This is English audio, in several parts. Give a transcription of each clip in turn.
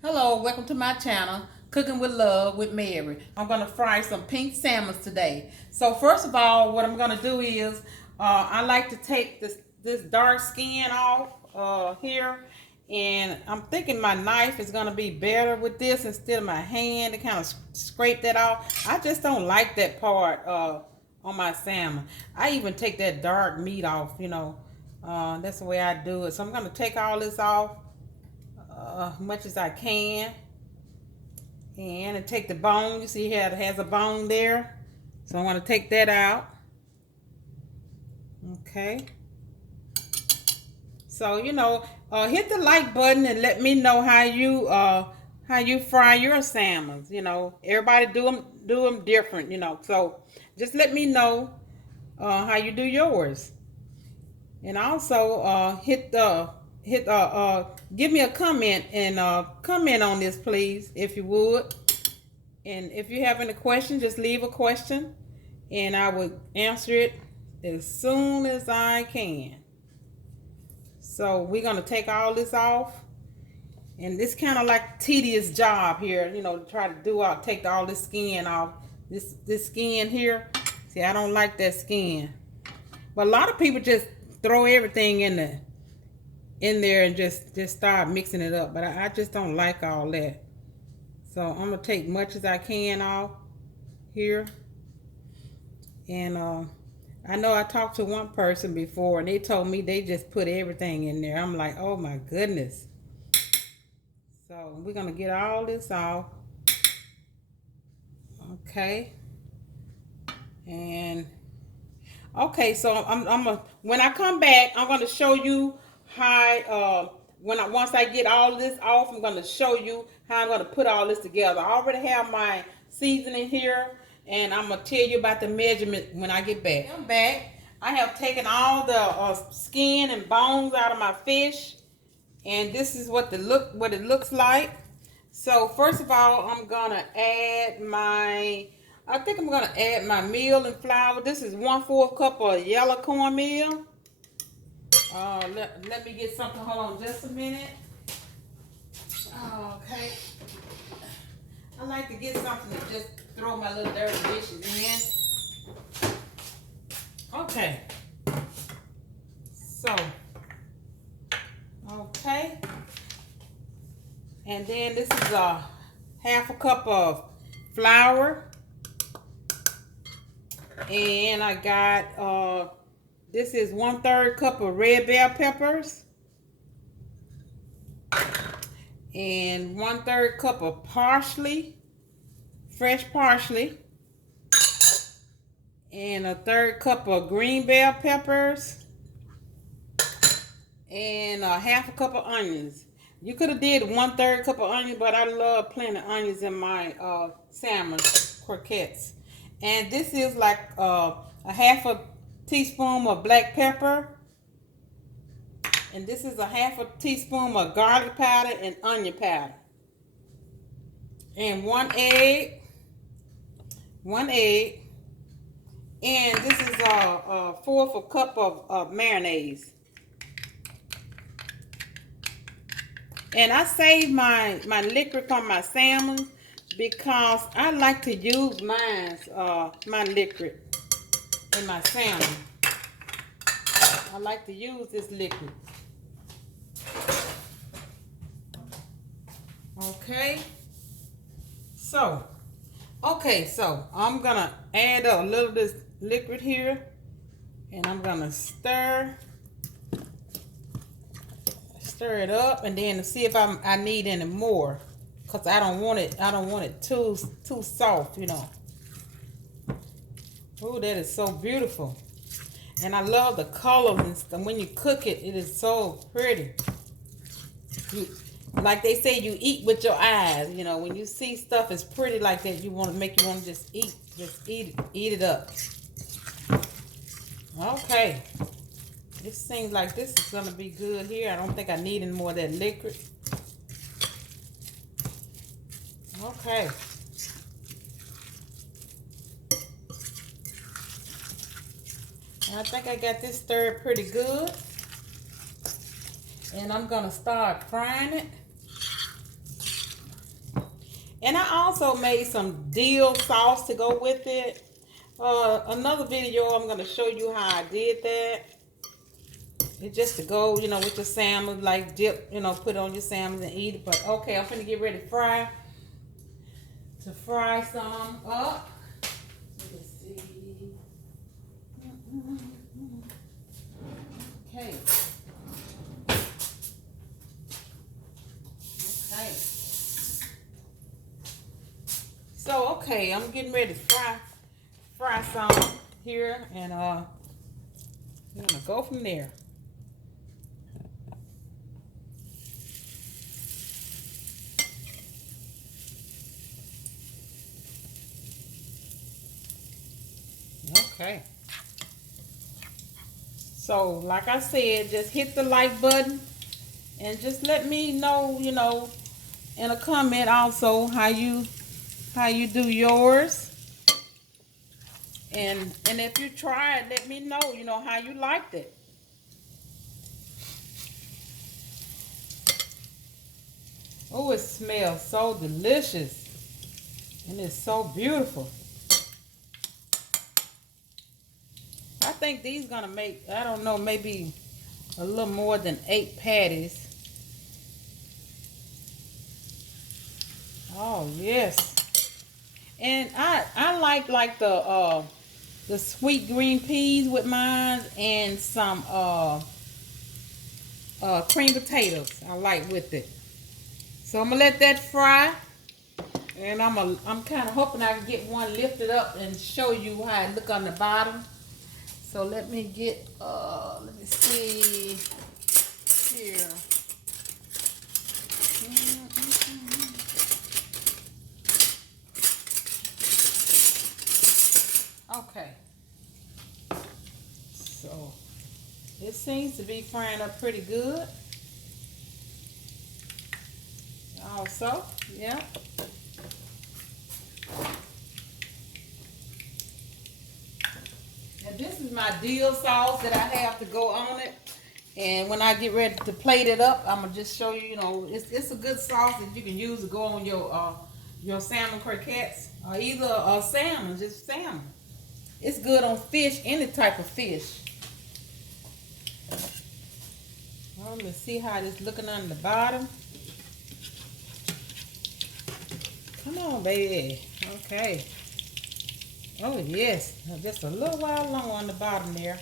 Hello, welcome to my channel, Cooking with Love with Mary. I'm going to fry some pink salmons today. So first of all, what I'm going to do is, I like to take this dark skin off here. And I'm thinking my knife is going to be better with this instead of my hand to kind of scrape that off. I just don't like that part on my salmon. I even take that dark meat off, that's the way I do it. So I'm going to take all this off much as I can, and take the bone. You see how it has a bone there, so I want to take that out. Okay, so hit the like button and let me know how you fry your salmons. Everybody do them different. So just let me know how you do yours. And also give me a comment and comment on this, please, if you would. And if you have any questions, just leave a question and I will answer it as soon as I can. So we're gonna take all this off, and it's kind of like tedious job here, to try to take all this skin off. This skin here, see, I don't like that skin, but a lot of people just throw everything in there and just start mixing it up. But I just don't like all that. So I'm gonna take much as I can off here. And I know I talked to one person before and they told me they just put everything in there. I'm like, oh my goodness. So we're gonna get all this off. Okay. And okay, so when I come back, I'm gonna show you how once I get all this off, I'm gonna show you how I'm gonna put all this together. I already have my seasoning here, and I'm gonna tell you about the measurement when I get back. I'm back. I have taken all the skin and bones out of my fish, and this is what it looks like. So first of all, I'm gonna add I think I'm gonna add my meal and flour. This is 1/4 cup of yellow cornmeal. Let me get something. Hold on just a minute. Okay. I like to get something to just throw my little dirty dishes in. Okay. So, okay. And then this is a 1/2 cup of flour. And I got this is 1/3 cup of red bell peppers, and 1/3 cup of parsley, fresh parsley, and 1/3 cup of green bell peppers, and 1/2 cup of onions. You could have did 1/3 cup of onions, but I love plenty of onions in my salmon croquettes. And this is like a 1/2 teaspoon of black pepper. And this is a 1/2 teaspoon of garlic powder and onion powder. And one egg. And this is a 1/4 cup of mayonnaise. And I save my liquid from my salmon because I like to use my liquid in my salmon. I like to use this liquid. Okay. So I'm gonna add a little of this liquid here, and I'm gonna stir it up, and then to see if I need any more, because I don't want it too soft, Oh, that is so beautiful. And I love the colors and stuff. When you cook it, it is so pretty. Like they say, you eat with your eyes. When you see stuff is pretty like that, you want to just eat it up. Okay. It seems like this is gonna be good here. I don't think I need any more of that liquid. Okay. And I think I got this stirred pretty good. And I'm gonna start frying it. And I also made some dill sauce to go with it. Another video, I'm going to show you how I did that. It's just to go, you know, with your salmon, like dip, you know, put on your salmon and eat it. But okay, I'm finna get ready to fry some up. Let's see. Okay. Okay. So okay, I'm getting ready to fry some here, and I'm gonna go from there. Okay. So like I said, just hit the like button and just let me know, you know, in a comment also how you do yours. And if you try it, let me know, you know, how you liked it. Oh, it smells so delicious. And it's so beautiful. I think these gonna make, I don't know, maybe a little more than 8 patties. Oh yes. And I like the sweet green peas with mine, and some cream potatoes I like with it. So I'm gonna let that fry, and I'm kind of hoping I can get one lifted up and show you how it look on the bottom. So let me get let me see here. Okay. So it seems to be frying up pretty good. Also, yeah. And this is my dill sauce that I have to go on it. And when I get ready to plate it up, I'm gonna just show you. You know, it's a good sauce that you can use to go on your salmon croquettes, or either salmon, just salmon. It's good on fish, any type of fish. Well, let's see how it's looking on the bottom. Come on, baby. Okay. Oh yes, just a little while longer on the bottom there.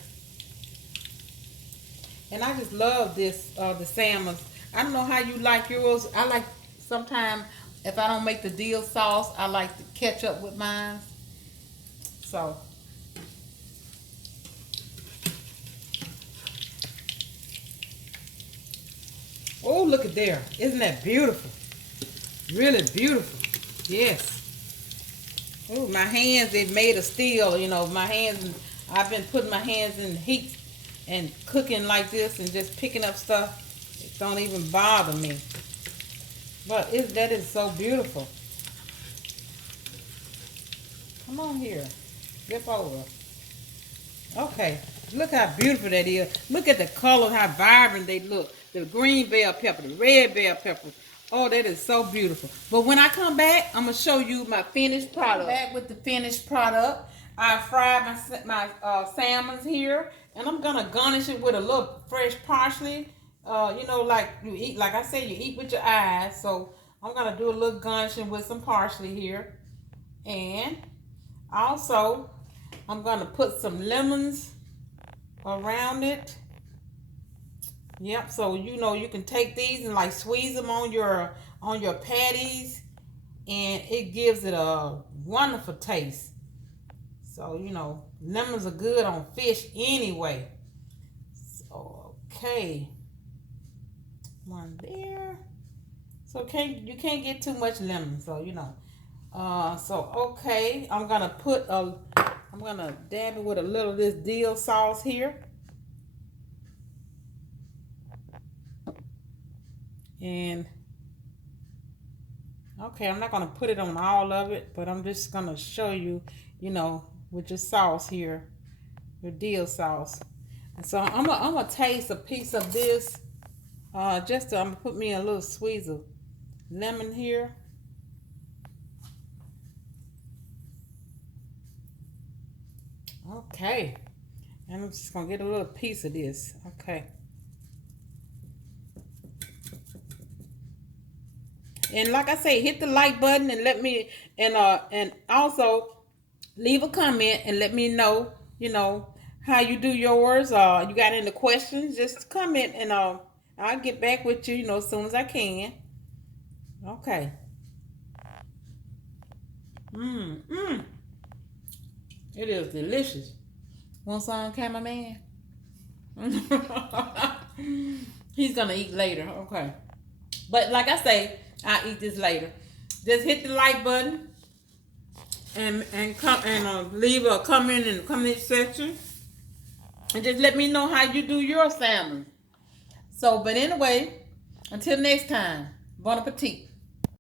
And I just love this, the salmon. I don't know how you like yours. I like, sometimes if I don't make the dill sauce, I like to ketchup with mine. So. Oh, look at there. Isn't that beautiful? Really beautiful. Yes. Oh, my hands, they made of steel. You know, my hands, I've been putting my hands in heat and cooking like this and just picking up stuff. It don't even bother me. But that is so beautiful. Come on here. Flip over. Okay. Look how beautiful that is. Look at the color, how vibrant they look. The green bell pepper, the red bell pepper. Oh, that is so beautiful. But when I come back, I'm going to show you my finished product. Back with the finished product. I fried my salmons here. And I'm going to garnish it with a little fresh parsley. You know, like you eat, like I said, you eat with your eyes. So I'm going to do a little garnishing with some parsley here. And also, I'm going to put some lemons around it. Yep, so you know you can take these and like squeeze them on your patties, and it gives it a wonderful taste. So you know, lemons are good on fish anyway. So okay, one there. So you can't get too much lemon, so you know. So okay, I'm gonna dab it with a little of this dill sauce here. And okay, I'm not going to put it on all of it, but I'm just going to show you, you know, with your sauce here, your dill sauce. And so I'm gonna taste a piece of this, I'm going to put me a little squeeze of lemon here. Okay. And I'm just gonna get a little piece of this. Okay. And like I say, hit the like button and let me and also leave a comment and let me know, how you do yours. You got any questions, just comment and I'll get back with you, as soon as I can. Okay. Mmm. It is delicious. Want some, cameraman? He's gonna eat later. Okay. But like I say, I'll eat this later. Just hit the like button and come and leave a comment in the comment section, and just let me know how you do your salmon. So, but anyway, until next time, bon appetit.